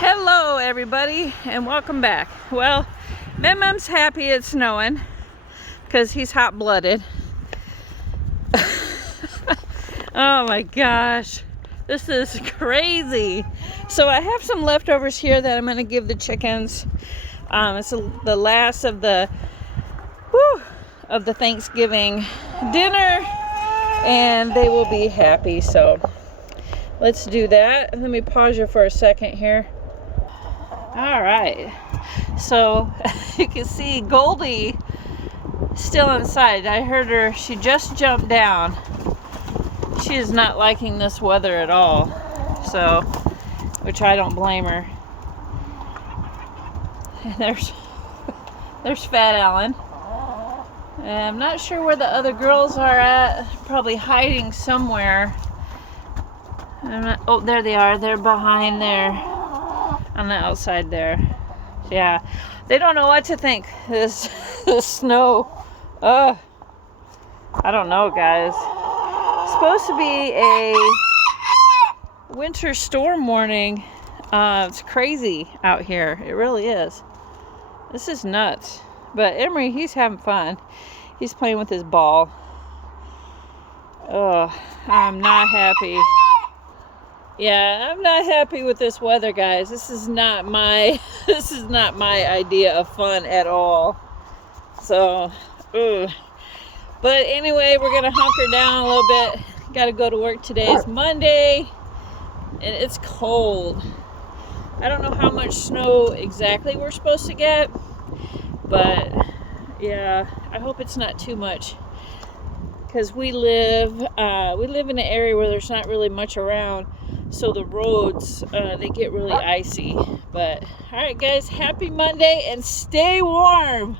Hello everybody and welcome back. Well, Mem's happy it's snowing because he's hot-blooded. Oh my gosh, this is crazy. So I have some leftovers here that I'm going to give the chickens. It's the last of the Thanksgiving dinner and they will be happy. So let's do that. Let me pause you for a second here. All right, so you can see Goldie still inside. I heard her, she just jumped down. She is not liking this weather at all, so, which I don't blame her. And there's Fat Alan. And I'm not sure where the other girls are at, probably hiding somewhere. Oh, there they are, they're behind there. On the outside there. Yeah, they don't know what to think. This snow. I don't know, guys. It's supposed to be a winter storm warning. It's crazy out here. It really is. This is nuts. But Emery, he's having fun. He's playing with his ball. I'm not happy. Yeah, I'm not happy with this weather, guys. This is not my idea of fun at all. So, but anyway, we're gonna hunker down a little bit. Got to go to work today. It's Monday, and it's cold. I don't know how much snow exactly we're supposed to get, but yeah, I hope it's not too much. Because we live in an area where there's not really much around. So the roads, they get really icy. But, alright guys, happy Monday and stay warm.